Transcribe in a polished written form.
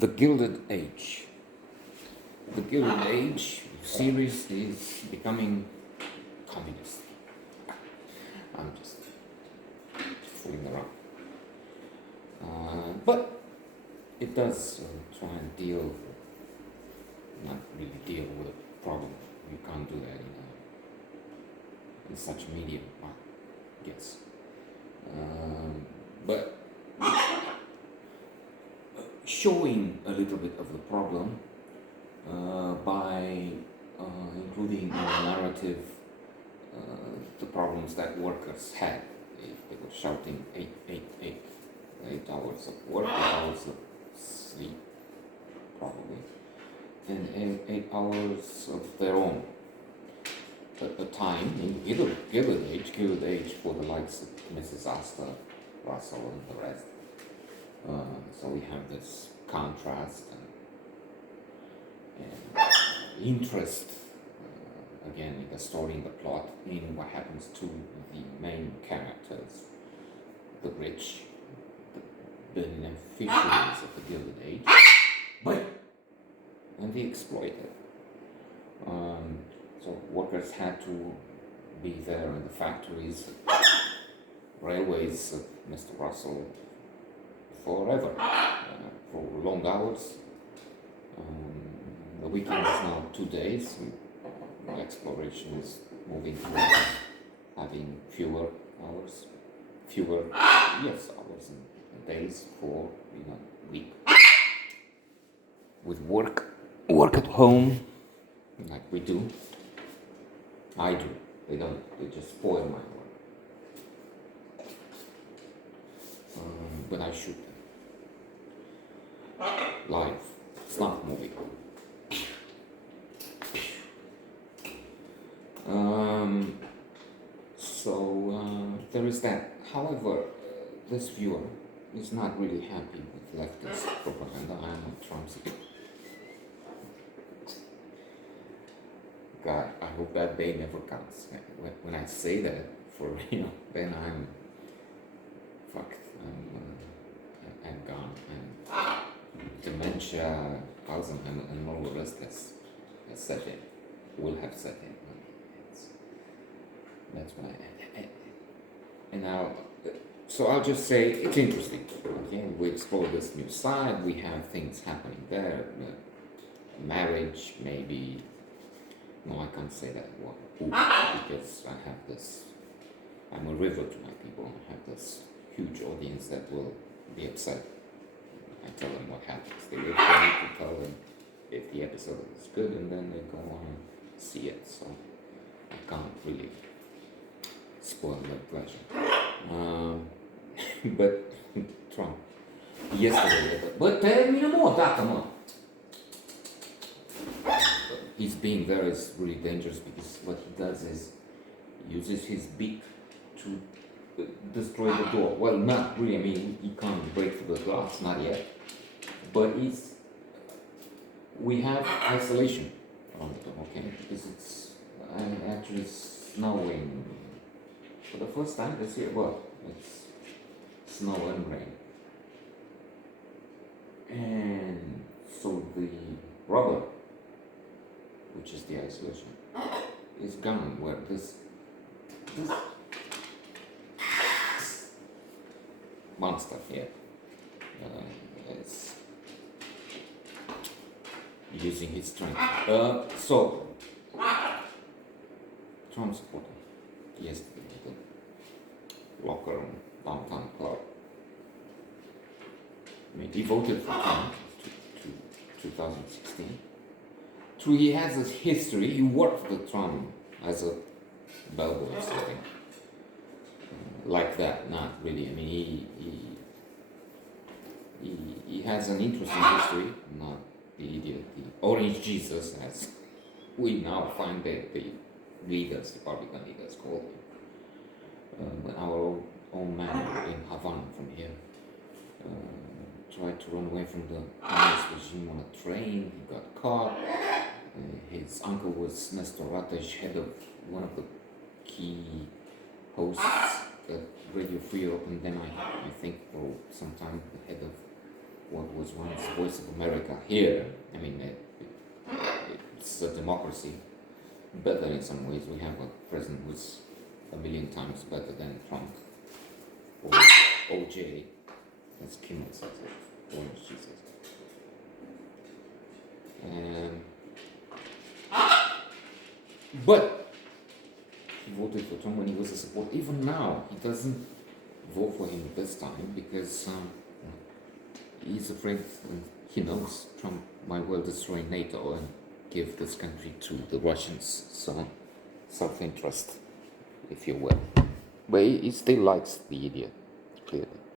The Gilded Age. The Gilded Age series is becoming communist. I'm just fooling around. But it does try and not really deal with a problem. You can't do that in such medium, I guess. But showing a little bit of the problem by including in the narrative the problems that workers had. They were shouting 8 hours of work, 8 hours of sleep, probably, and 8 hours of their own. At the time, in Gilded Age for the likes of Mrs. Asta, Russell, and the rest. So we have this contrast and interest, again, in the story, in the plot, in what happens to the main characters, the rich, the beneficiaries of the Gilded Age, and the exploited. So workers had to be there in the factories, railways of Mr. Russell forever, for long hours. The weekend is now 2 days. Exploration is moving towards having fewer hours and days for week. With work at home, like we do. I do. They don't. They just spoil my work. But I shoot them live. It's not a movie. So there is that. However, this viewer is not really happy with leftist propaganda. I am a Trump supporter. God, I hope that day never comes. When I say that, for real, then I'm fucked. I'm gone. Dementia, Alzheimer's, and all the rest has set in. Will have set in. That's what and now, so I'll just say it's interesting. Okay, we explore this new side. We have things happening there. Marriage, maybe. No, I can't say that one because I have this. I'm a river to my people. I have this huge audience that will be upset. I tell them what happens. They wait for me to tell them if the episode is good, and then they go on and see it. So I can't really spoil their pleasure. But Trump yesterday, but tell me no more, Dr. He's being there is really dangerous because what he does is uses his beak to destroy the door. Well, not really. I mean, he can't break through the glass, not yet. But we have isolation around the door, okay? Because it's actually snowing for the first time this year. Well, it's snow and rain, and so the rubber, which is the isolation, is gone. Where this monster here is using his strength. So Trump supporter yesterday at the locker room downtown club. I mean, he voted for Trump to 2016. True, he has this history. He worked with Trump as a bellboy or something like that. Not really. I mean, he has an interesting history. Not the idiot, the orange Jesus, as we now find the leaders, Republican leaders, call him. But our own man in Havana from here tried to run away from the communist regime on a train. He got caught. His uncle was Nestor Rataj, head of one of the key hosts at Radio Free Europe, and then I think for some time the head of what was once Voice of America here. I mean, it's a democracy, better in some ways. We have a president who's a million times better than Trump or OJ, as Kimmel says it, or as she says it. But he voted for Trump when he was a supporter. Even now, he doesn't vote for him this time because he's afraid, he knows Trump might well destroy NATO and give this country to the Russians. So, self-interest, if you will. But he still likes the idiot, clearly.